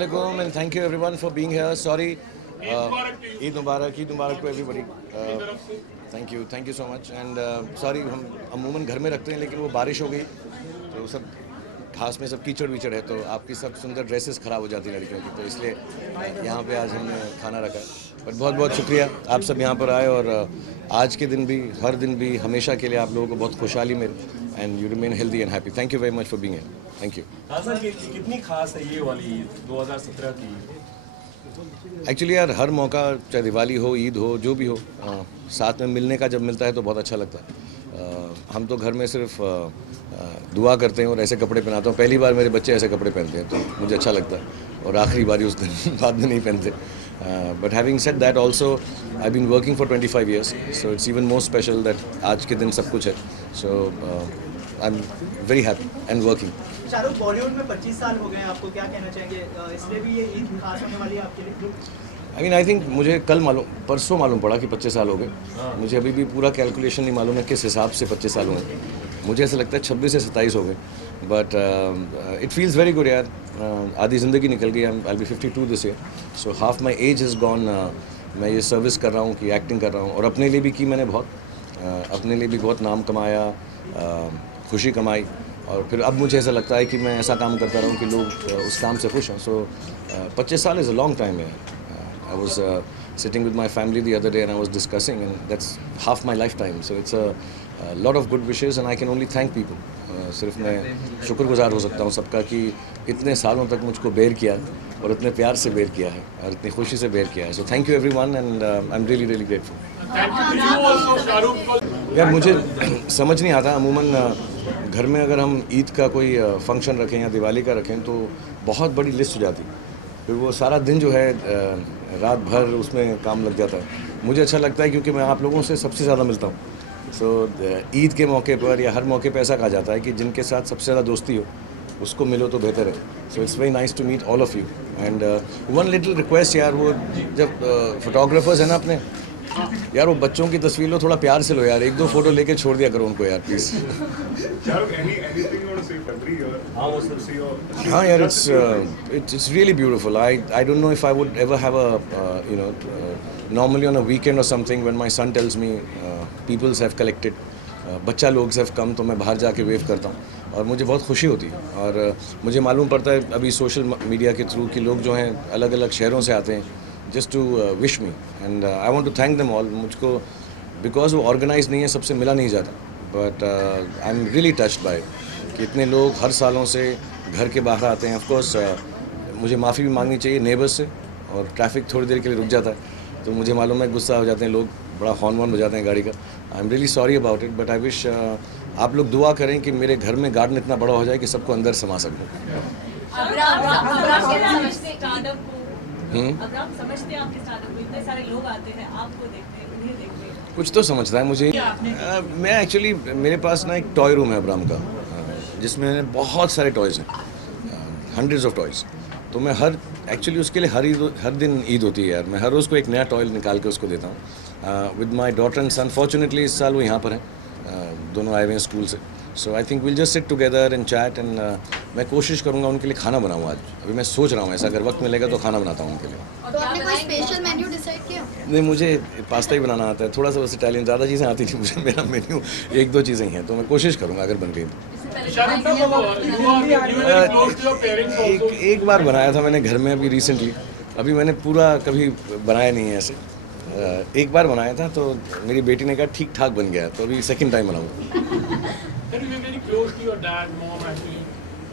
Assalamualaikum and thank you everyone for being here. Sorry, Eid Mubarak to everybody. Thank you so much. And sorry, हम अमूमन घर में रखते हैं लेकिन वो बारिश हो गई तो सब घास में सब कीचड़ वीचड़ है तो आपकी सब सुंदर ड्रेसेस ख़राब हो जाती हैं लड़कियों की, तो इसलिए यहाँ पे आज हमने खाना रखा। बट बहुत बहुत शुक्रिया आप सब यहाँ पर आए और आज के दिन भी हर दिन भी हमेशा के लिए आप लोगों को बहुत खुशहाली मिले and you remain healthy and happy. Thank you very much for being here. Thank you. कितनी खास है ये वाली 2017 की? एक्चुअली यार हर मौका चाहे दिवाली हो ईद हो जो भी हो साथ में मिलने का जब मिलता है तो बहुत अच्छा लगता है। हम तो घर में सिर्फ दुआ करते हैं और ऐसे कपड़े पहनाता हूँ। पहली बार मेरे बच्चे ऐसे कपड़े पहनते हैं तो मुझे अच्छा लगता है और आखिरी बारी उस दिन बाद में नहीं पहनते। But having said that also I been working for 25 years so it's even more special that आज के दिन सब कुछ है। So I am very happy and working. Shahrukh, Bollywood में 25 साल हो गए, आपको क्या कहना चाहेंगे? इसलिए भी ये ईद खास होने वाली है आपके लिए? आई थिंक मुझे कल परसों मालूम पड़ा कि 25 साल हो गए। मुझे अभी भी पूरा कैलकुलेशन नहीं मालूम है किस हिसाब से 25 साल हुए। मुझे ऐसा लगता है 26 से 27 हो गए। But it feels very good यार। आधी ज़िंदगी निकल गई। I be 52 this year so half my age is gone. मैं ये सर्विस कर रहा हूँ कि एक्टिंग कर रहा हूँ और अपने लिए भी की मैंने बहुत। अपने लिए भी बहुत नाम कमाया, खुशी कमाई और फिर अब मुझे ऐसा लगता है कि मैं ऐसा काम करता रहूँ कि लोग उस काम से खुश हों। सो 25 साल इज़ अ लॉन्ग टाइम है। I was sitting with my family the other day and I was discussing and that's half my lifetime. So it's a lot of good wishes and I can only thank people. सिर्फ मैं शुक्रगुजार हो सकता हूँ सबका कि इतने सालों तक मुझको बेर किया और इतने प्यार से बेर किया है और इतनी खुशी से बेर किया है। So thank you everyone and I am really really grateful. यार मुझे समझ नहीं आता, अमूमन घर में अगर हम ईद का कोई फंक्शन रखें या दिवाली का रखें तो बहुत बड़ी लिस्ट हो जाती है। फिर वो सारा दिन जो है रात भर उसमें काम लग जाता है। मुझे अच्छा लगता है क्योंकि मैं आप लोगों से सबसे ज़्यादा मिलता हूँ। सो ईद के मौके पर या हर मौके पर ऐसा कहा जाता है कि जिनके साथ सबसे ज़्यादा दोस्ती हो उसको मिलो तो बेहतर है। So it's very nice to meet all of you and one little request यार, वो जब फोटोग्राफर्स हैं ना अपने यार, वो बच्चों की तस्वीर लो, थोड़ा प्यार से लो यार, एक दो फोटो लेके छोड़ दिया करो उनको यार प्लीज़। हाँ यार, it's really beautiful. I don't know if I would ever have a normally on a weekend or something when my son tells me peoples have collected, बच्चा लोग have come, तो मैं बाहर जाके वेव करता हूँ और मुझे बहुत खुशी होती है। और मुझे मालूम पड़ता है अभी सोशल मीडिया के थ्रू कि लोग जो हैं अलग अलग शहरों से आते हैं just to wish me and I want to thank them all। मुझको because वो ऑर्गेनाइज नहीं है, सबसे मिला नहीं जाता, but I'm really touched by it कि इतने लोग हर सालों से घर के बाहर आते हैं। ऑफ कोर्स मुझे माफ़ी भी मांगनी चाहिए नेबर्स से, और ट्रैफिक थोड़ी देर के लिए रुक जाता है तो मुझे मालूम है गुस्सा हो जाते हैं लोग, बड़ा हॉर्न वॉर्न बजाते हैं गाड़ी का। आई am really sorry about it but I wish आप लोग दुआ करें कि मेरे घर में गार्डन इतना बड़ा हो जाए कि सबको अंदर समा सकूँ। कुछ तो समझता है मुझे। मैं एक्चुअली मेरे पास ना एक टॉय रूम है अब्राम का जिसमें बहुत सारे टॉयज़ हैं, हंड्रेड्स ऑफ टॉयज़। तो मैं एक्चुअली उसके लिए हर दिन ईद होती है यार, मैं हर रोज़ को एक नया टॉय निकाल के उसको देता हूँ with my daughter and son. Fortunately इस साल वो यहाँ पर हैं, दोनों आए हुए हैं स्कूल से। So I think will just sit together and chat and मैं कोशिश करूँगा उनके लिए खाना बनाऊँ आज। अभी मैं सोच रहा हूँ ऐसा अगर वक्त मिलेगा तो खाना बनाता हूँ उनके लिए। तो आपने कोई स्पेशल मेन्यू डिसाइड किया? नहीं, मुझे पास्ता ही बनाना आता है, थोड़ा सा बस इटालियन, ज़्यादा चीज़ें आती थी मुझे। मेरा मेन्यू एक दो चीज़ें ही हैं तो मैं कोशिश करूँगा अगर बन गई तो। एक बार बनाया था मैंने घर में अभी रिसेंटली, अभी मैंने पूरा कभी बनाया नहीं है ऐसे। एक बार बनाया था तो मेरी बेटी ने कहा ठीक ठाक बन गया, तो अभी सेकंड टाइम बनाऊंगा।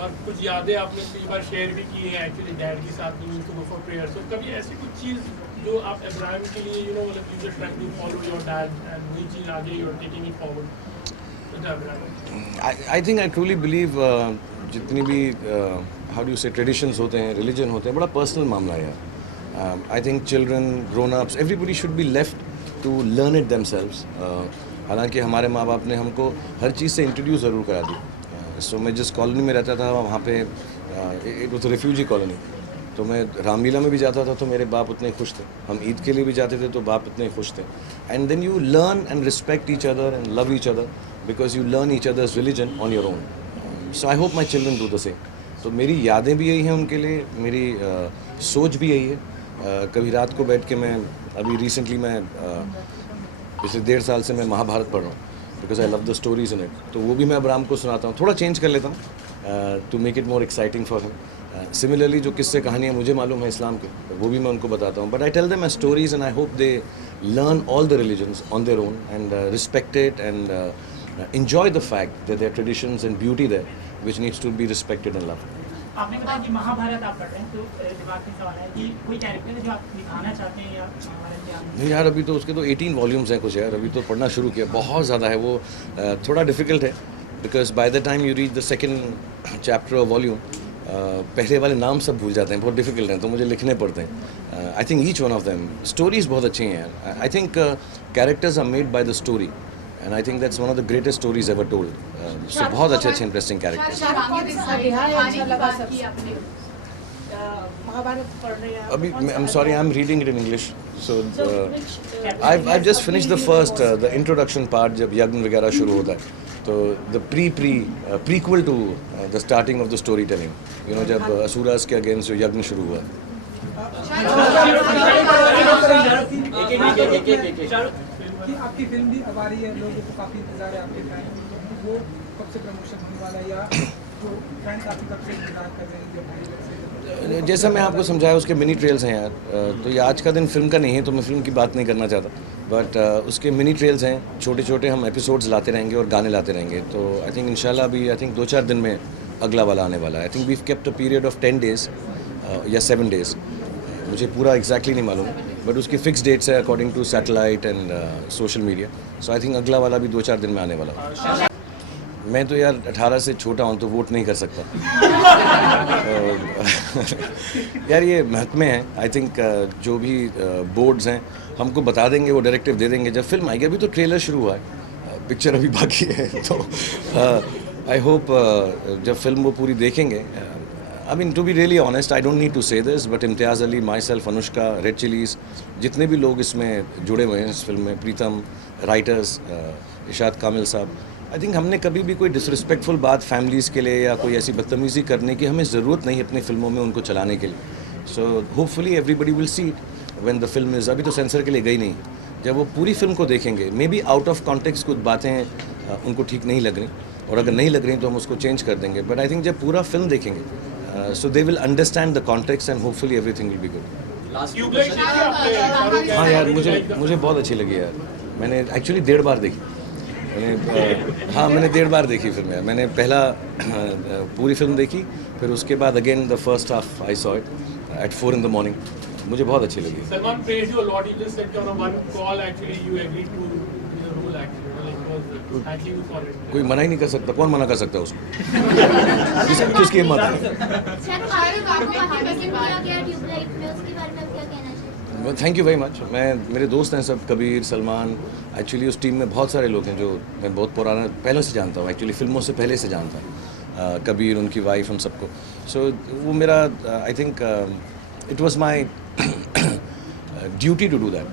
और कुछ यादें आपने कई बार शेयर भी की है एक्चुअली डैड के साथ न्यूज़ टू गो फॉर प्रेयर्स। तो कभी ऐसी कुछ चीज़ जो आप इब्राहिम के लिए मतलब you just trying to follow your dad and वही चीज़ आगे you are taking it forward? I think I truly believe जितनी भी हाउ डू से ट्रेडिशंस होते हैं, रिलीजन होते हैं, बड़ा पर्सनल मामला है यार। I think children, grown ups, everybody should be left to learn it themselves. हालांकि हमारे माँ बाप ने हमको हर चीज़ से इंट्रोड्यूस ज़रूर करा दी। सो मैं जिस कॉलोनी में रहता था वहाँ पे इट वाज रिफ्यूजी कॉलोनी, तो मैं रामलीला में भी जाता था तो मेरे बाप उतने खुश थे, हम ईद के लिए भी जाते थे तो बाप इतने खुश थे। And then you learn and respect each other and love each other because you learn each others religion on your own. So I hope my children do the same. तो मेरी यादें भी यही हैं उनके लिए, मेरी सोच भी यही है। कभी रात को बैठ के मैं अभी रिसेंटली मैं पिछले 1.5 साल से मैं महाभारत पढ़ रहा हूँ because I love the stories in it. तो वो भी मैं अब राम को सुनाता हूँ, थोड़ा चेंज कर लेता हूँ to make it more exciting for him. Similarly जो किस्से कहानियाँ मुझे मालूम है इस्लाम के, वो भी मैं उनको बताता हूँ, but I tell them my stories and I hope they learn all the religions on their own and respect it and enjoy the fact that there are traditions and beauty there which needs to be respected and loved. आपने बताया कि महाभारत आप पढ़ रहे हैं, तो दिमाग में सवाल है कि कोई कैरेक्टर है जो आप दिखाना चाहते हैं या महाभारत के आगे? नहीं यार, अभी तो उसके तो 18 वॉल्यूम्स हैं कुछ यार, अभी तो पढ़ना शुरू किया, बहुत ज़्यादा है वो, थोड़ा डिफ़िकल्ट है because by the time you reach the second chapter of volume पहले वाले नाम सब भूल जाते हैं, बहुत डिफिकल्ट हैं, तो मुझे लिखने पड़ते हैं। I think each one of them stories बहुत अच्छी हैं यार। I think characters are made by the story and I think that's one of the greatest stories ever told. So बहुत अच्छे इंटरेस्टिंग कैरेक्टर्स। अभी I am sorry, I am reading it in English, so I just finish the first the introduction part, जब यज्ञ वगैरह शुरू होता है, तो the prequel to the starting of the story telling, you know, जब असुरास के अगेंस्ट जो यज्ञ शुरू हुआ। कि आपकी फिल्म भी अब आ रही है, लोगों को काफ़ी इंतजार है आपके फैन, वो कब से प्रमोशन होने वाला है, या जो फैन काफ़ी कब से इंतजार कर रहे हैं जो भाई? जैसा मैं आपको समझाया, उसके मिनी ट्रेल्स हैं यार, तो ये आज का दिन फिल्म का नहीं है तो मैं फिल्म की बात नहीं करना चाहता, बट उसके मिनी ट्रेल्स हैं, छोटे छोटे हम एपिसोड्स लाते रहेंगे और गाने लाते रहेंगे। तो आई थिंक इंशाल्लाह अभी आई थिंक 2-4 दिन में अगला वाला आने वाला है। I think we kept a period of 10 days या 7 days, मुझे पूरा एग्जैक्टली नहीं मालूम, बट उसकी फिक्स डेट्स है according to satellite and social media. So I think अगला वाला भी 2-4 दिन में आने वाला। मैं तो यार 18 से छोटा हूँ तो वोट नहीं कर सकता। यार ये महकमे हैं, आई थिंक जो भी बोर्ड्स हैं हमको बता देंगे, वो डायरेक्टिव दे देंगे जब फिल्म आएगी। अभी तो ट्रेलर शुरू हुआ है, पिक्चर अभी बाकी है, तो आई होप जब फिल्म वो पूरी देखेंगे। I mean to be really honest, I don't need to say this, but Imtiaz Ali, myself, Anushka, Red Chillies, जितने भी लोग इसमें जुड़े हुए हैं इस फिल्म में, प्रीतम, राइटर्स, इशाद कामिल साहब, आई थिंक हमने कभी भी कोई डिसरिस्पेक्टफुल बात फैमिलीज़ के लिए या कोई ऐसी बदतमीज़ी करने की हमें ज़रूरत नहीं अपनी फिल्मों में उनको चलाने के लिए। So hopefully everybody will see it when the film is, अभी तो सेंसर के लिए गई नहीं, जब वो पूरी फिल्म को देखेंगे, may be out of context कुछ बातें उनको ठीक नहीं लग रही, और अगर नहीं लग रही तो हम उसको चेंज कर देंगे, बट आई थिंक जब पूरा फिल्म देखेंगे so they will understand the context and hopefully everything will be good. हाँ यार, मुझे बहुत अच्छी लगी यार, मैंने एक्चुअली 1.5 बार देखी। मैंने 1.5 बार देखी फिल्म यार। मैंने पहला पूरी फिल्म देखी, फिर उसके बाद again the first half I saw it at 4 in the morning। मुझे बहुत अच्छी लगी। Salman praised you a lot. He just said on a one call actually you agreed to the role actually. Like thank you for it. कोई मना ही नहीं कर सकता, कौन मना कर सकता है उसको? किसकी हिम्मत है? Thank you very much. मेरे दोस्त हैं सब, कबीर, सलमान, एक्चुअली उस टीम में बहुत सारे लोग हैं जो मैं बहुत पुराना पहले से जानता हूँ, एक्चुअली फिल्मों से पहले से जानता हूँ। कबीर, उनकी वाइफ, उन सबको। सो वो मेरा I think it was my duty to do that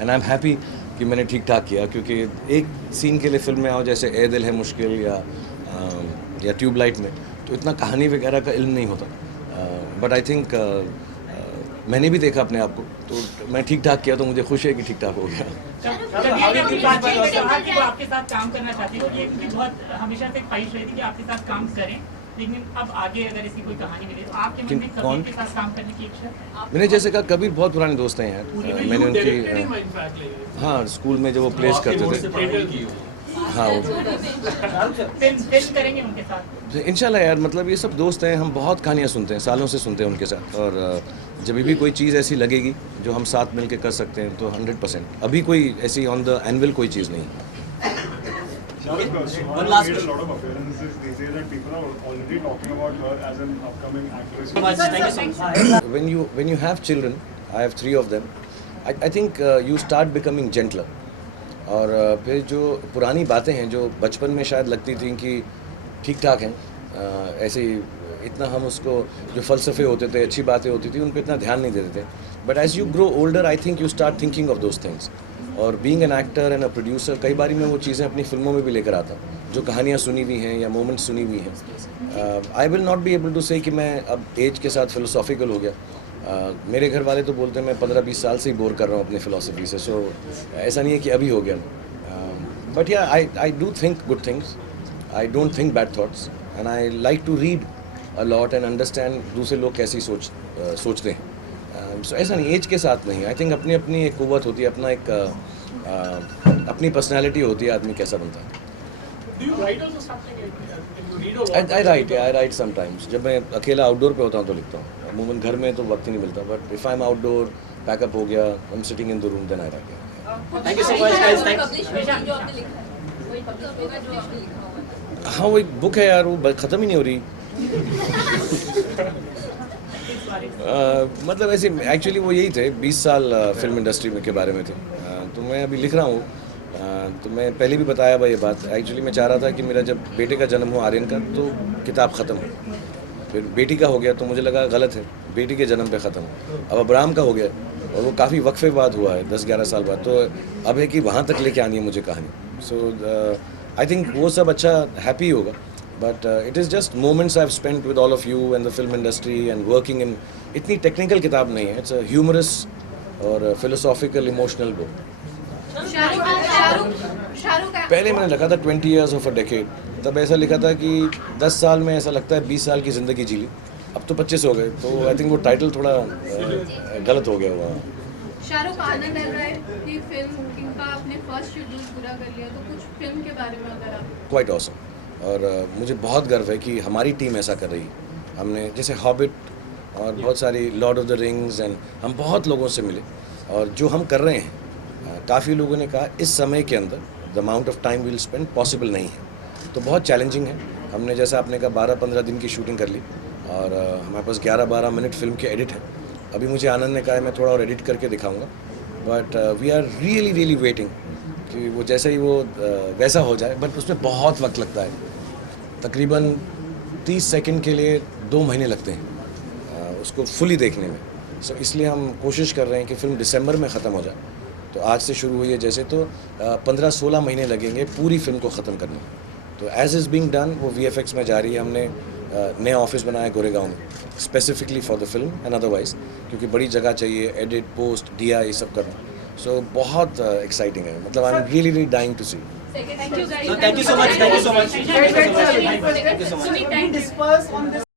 and I am happy कि मैंने ठीक ठाक किया, क्योंकि एक सीन के लिए फिल्म में आओ, जैसे ए दिल है मुश्किल या ट्यूबलाइट में, तो इतना कहानी वगैरह का इल्म नहीं होता, बट आई थिंक मैंने भी देखा अपने आप को, तो मैं ठीक ठाक किया, तो मुझे खुशी है कि ठीक ठाक हो गया। आपके साथ काम करना चाहती हूँ, ये भी बहुत हमेशा से ख्वाहिश रही थी कि आपके साथ काम करें, लेकिन अब आगे अगर इसकी कोई कहानी मिले तो आपके मन में कबीर के साथ काम करने की इच्छा? मैंने जैसे कहा, कबीर बहुत पुराने दोस्त हैं यार, मैंने उनकी हाँ स्कूल में जब वो प्लेस करते थे, हाँ वो फिल्म करेंगे उनके साथ इंशाल्लाह यार। मतलब ये सब दोस्त हैं, हम बहुत कहानियाँ सुनते हैं, सालों से सुनते हैं उनके साथ, और जब भी कोई चीज़ ऐसी लगेगी जो हम साथ मिलकर कर सकते हैं तो 100%। अभी कोई ऐसी ऑन द एनुअल कोई चीज़ नहीं। One last question. A lot of appearances. They say that people are already talking about her as an upcoming actress. Thank you so much. When you have children, I have 3 of them. I think you start becoming gentler. और फिर जो पुरानी बातें हैं जो बचपन में शायद लगती थी कि ठीक ठाक हैं, ऐसे ही इतना हम उसको, जो फ़लसफ़े होते थे, अच्छी बातें होती थी, उन पर इतना ध्यान नहीं देते थे, but as you grow older I think you start thinking of those things. और being an actor and a producer, कई बार मैं वो चीज़ें अपनी फिल्मों में भी लेकर आता हूँ, जो कहानियाँ सुनी हुई हैं या मोमेंट्स सुनी हुई हैं। I will not be able to say कि मैं अब एज के साथ फिलोसॉफिकल हो गया। मेरे घर वाले तो बोलते हैं मैं 15-20 साल से ही बोर कर रहा हूँ अपनी फ़िलासफ़ी से, सो ऐसा नहीं है कि अभी हो गया। बट या I do think good things, I don't think bad thoughts, and I like to read a lot and understand दूसरे लोग कैसे सोचते हैं। सो ऐसा नहीं, एज के साथ नहीं। आई थिंक अपनी अपनी एक कुव्वत होती है, अपना एक अपनी पर्सनैलिटी होती है, आदमी कैसा बनता है। Do you write also something? You read a lot. I write sometimes. जब मैं अकेला आउटडोर पे होता हूँ तो लिखता हूँ। अमूमन घर में तो वक्त ही नहीं मिलता, but if I am outdoor, pack up हो गया, I am sitting in the room, then I write. Thank you so much guys, हाँ, वो एक बुक है यार, वो ख़त्म ही नहीं हो रही। मतलब ऐसे एक्चुअली वो यही थे, 20 साल फिल्म इंडस्ट्री में के बारे में थे। तो मैं अभी लिख रहा हूँ। तो मैं पहले भी बताया भाई ये बात, एक्चुअली मैं चाह रहा था कि मेरा जब बेटे का जन्म हुआ आर्यन का, तो किताब ख़त्म हो। फिर बेटी का हो गया तो मुझे लगा गलत है, बेटी के जन्म पे ख़त्म हो। अब अब्राहम का हो गया और वो काफ़ी वक्फे बाद हुआ है, 10-11 साल बाद, तो अब है कि वहाँ तक लेके आनी है मुझे कहानी। सो आई थिंक वो सब अच्छा हैप्पी होगा, but it is just moments I have spent with all of you and the film industry and working in. इतनी टेक्निकल किताब नहीं है, इट्स अ ह्यूमरस और फिलोसॉफिकल इमोशनल बुक। पहले मैंने लिखा था 20 years of a decade, तब ऐसा लिखा था कि 10 साल में ऐसा लगता है 20 साल की ज़िंदगी जी ली। अब तो 25 हो गए, तो आई थिंक वो टाइटल थोड़ा गलत हो गया हुआ। शाहरुख, आनंद राय की फिल्म का आपने फर्स्ट शेड्यूल पूरा कर लिया, तो कुछ फिल्म के बारे में अगर आप। क्वाइट ऑसम, और मुझे बहुत गर्व है कि हमारी टीम ऐसा कर रही है। हमने जैसे हॉबिट और बहुत सारी Lord of the rings and हम बहुत लोगों से मिले, और जो हम कर रहे हैं, काफ़ी लोगों ने कहा इस समय के अंदर the amount of time will spend possible नहीं है, तो बहुत चैलेंजिंग है। हमने जैसा आपने कहा 12-15 दिन की शूटिंग कर ली, और हमारे पास 11-12 मिनट फिल्म के एडिट हैं। अभी मुझे आनंद ने कहा है मैं थोड़ा और एडिट करके दिखाऊंगा, but we are really waiting कि वो जैसे ही वो वैसा हो जाए, बट उसमें बहुत वक्त लगता है। तकरीबन 30 सेकंड के लिए 2 महीने लगते हैं उसको फुली देखने में। सो इसलिए हम कोशिश कर रहे हैं कि फिल्म दिसंबर में ख़त्म हो जाए। तो आज से शुरू हुई है जैसे, तो 15-16 महीने लगेंगे पूरी फिल्म को ख़त्म करने में। तो एज इज़ बीइंग डन, वो VFX में जा रही है। हमने नया ऑफिस बनाया गोरेगांव में specifically for the film and otherwise, क्योंकि बड़ी जगह चाहिए, एडिट, पोस्ट, DI ये सब करना। सो बहुत एक्साइटिंग है, मतलब I am really dying to see. Thank you so much, thank you so much, thank you so much. Sumit, thank you. Disperse on this